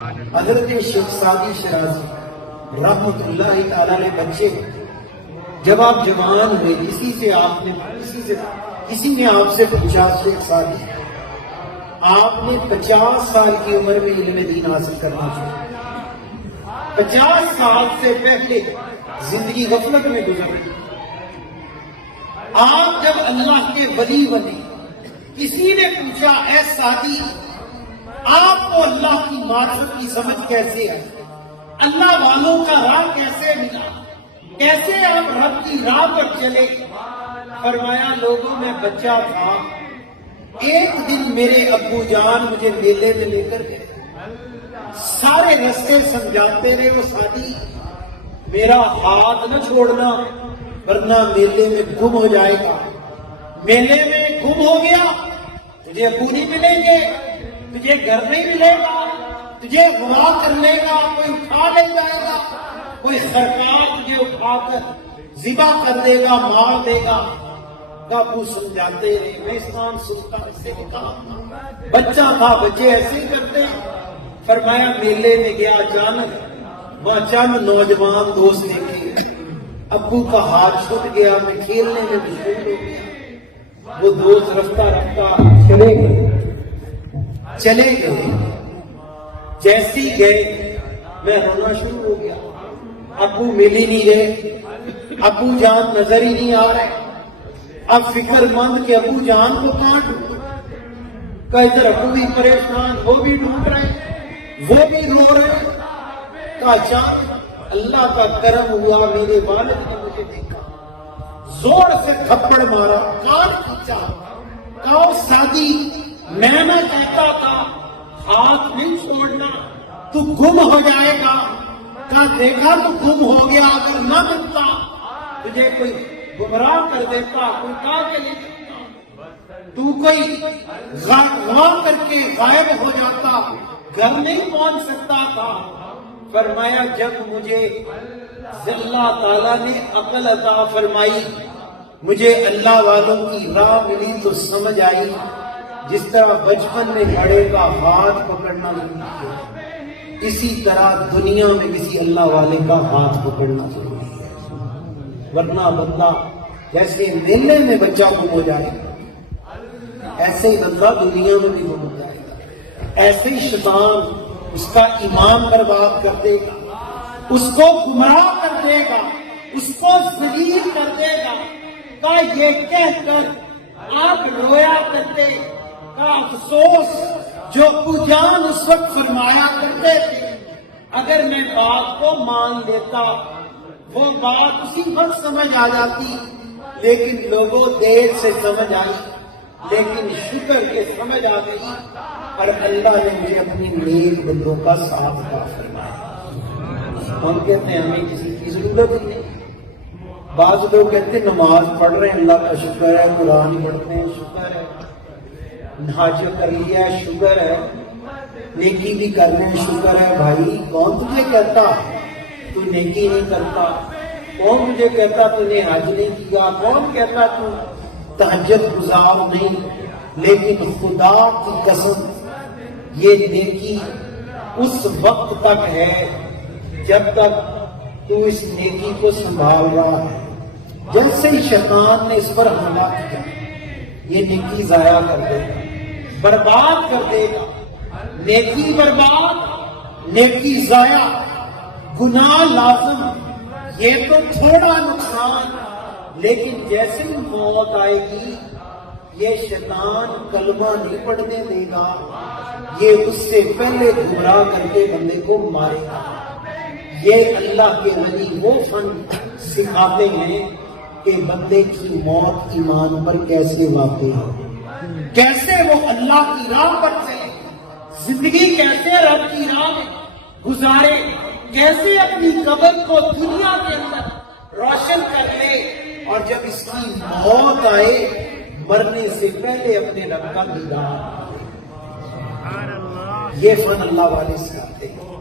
حضرت شیخ سعدی شرازی رحمۃ اللہ تعالی علیہ بچے جب آپ جوان ہوئے کسی نے آپ سے پوچھا شیخ سعدی آپ نے 50 سال کی عمر میں علم دین حاصل کرنا چاہیے، 50 سال سے پہلے زندگی غفلت میں گزری، آپ جب اللہ کے ولی بنے کسی نے پوچھا اے سعدی آپ کو اللہ کی معرفت کی سمجھ کیسے ہے، اللہ والوں کا راہ کیسے ملا، کیسے آپ رب کی راہ پر چلے؟ فرمایا لوگوں میں بچہ تھا، ایک دن میرے ابو جان مجھے میلے میں لے کر گئے، سارے رستے سمجھاتے رہے وہ سعدی میرا ہاتھ نہ چھوڑنا ورنہ میلے میں گم ہو جائے گا، میلے میں گم ہو گیا تجھے ابو نہیں ملیں گے، تجھے گھر نہیں ملے گا، تجھے غلا کر لے گا، کوئی اٹھا لے جائے گا، کوئی سرکار تجھے اٹھا کر ذبح کر دے گا، مار دے گا۔ ابو سمجھاتے رہے، میں اسلام سنتا سے کہا بچہ تھا، بچے ایسے ہی کرتے ہیں۔ فرمایا میلے میں گیا، اچانک وہاں چند نوجوان دوست دیکھے، ابو کا ہاتھ چھوٹ گیا، میں کھیلنے میں مشغول ہو گیا، وہ دوست رفتہ رفتہ چلے گئے، جیسے ہی گئے میں رونا شروع ہو گیا، ابو مل ہی نہیں رہے، ابو جان نظر ہی نہیں آ رہے، اب فکر مند کہ ابو جان کو کہاں ڈھونڈوں، کہ ادھر ابو بھی پریشان، وہ بھی ڈھونڈ رہے، وہ بھی رو رہے، کہا اچانک اللہ کا کرم ہوا، میرے والد نے مجھے دیکھا، زور سے تھپڑ مارا، کان کھینچا، کہا سعدی میں نہ کہتا تھا ہاتھ نہیں چھوڑنا، تو گم ہو جائے گا، کہا دیکھا تو گم ہو گیا، اگر نہ ملتا تجھے کوئی گمراہ کر دیتا، کوئی کہا کہ نہیں سکتا، تو کوئی غائب کر کے غائب ہو جاتا، گھر نہیں پہنچ سکتا تھا۔ فرمایا جب مجھے اللہ تعالیٰ نے عقل عطا فرمائی، مجھے اللہ والوں کی راہ ملی تو سمجھ آئی جس طرح بچپن میں بڑے کا ہاتھ پکڑنا ضروری ہے، اسی طرح دنیا میں کسی اللہ والے کا ہاتھ پکڑنا ضروری ہے، ورنہ بندہ جیسے میلے میں بچہ گم ہو جائے گا ایسے ہی بندہ دنیا میں بھی گم ہو جائے گا، ایسے ہی شیطان اس کا ایمان برباد کر دے گا، اس کو گمراہ کر دے گا، اس کو ذلیل کر دے گا۔ کہ یہ کہہ کر آپ رویا کرتے، کا افسوس جو ابو جان اس وقت فرمایا کرتے تھے، اگر میں بات کو مان لیتا وہ بات اسی وقت سمجھ آ جاتی، لیکن لوگوں دیر سے سمجھ آئی، لیکن شکر کے سمجھ آ گئی، اور اللہ نے مجھے اپنی نیک بندوں کا ساتھ کا فرمایا۔ ہم کہتے ہیں ہمیں کسی کی ضرورت ہی نہیں، بعض لوگ کہتے ہیں نماز پڑھ رہے ہیں اللہ کا شکر ہے، قرآن پڑھتے ہیں شکر ہے، حج کر لیا شکر ہے، نیکی بھی کر رہے ہیں شکر ہے۔ بھائی کون تجھے کہتا تو نیکی نہیں کرتا؟ کون تجھے کہتا تو نے حج نہیں کیا؟ کون کہتا تو تہجد گزار نہیں؟ لیکن خدا کی قسم یہ نیکی اس وقت تک ہے جب تک تو اس نیکی کو سنبھال رہا ہے، جب سے ہی شیطان نے اس پر حملہ کیا یہ نیکی ضائع کر دے گا، برباد کر دے گا، نیکی برباد، نیکی ضائع، گناہ لازم، یہ تو تھوڑا نقصان، لیکن جیسے ہی موت آئے گی یہ شیطان کلمہ نہیں پڑھنے دے گا، یہ اس سے پہلے گمراہ کر کے بندے کو مارے گا۔ یہ اللہ کے ولی وہ فن سکھاتے ہیں کہ بندے کی موت ایمان پر کیسے واقع ہے، کیسے وہ اللہ کی راہ پر چلے، زندگی کیسے رب کی راہ میں گزارے، کیسے اپنی قبر کو دنیا کے اندر روشن کر لے، اور جب اس کی موت آئے مرنے سے پہلے اپنے رب کا دیدار، یہ فن اللہ والے سکھاتے ہیں۔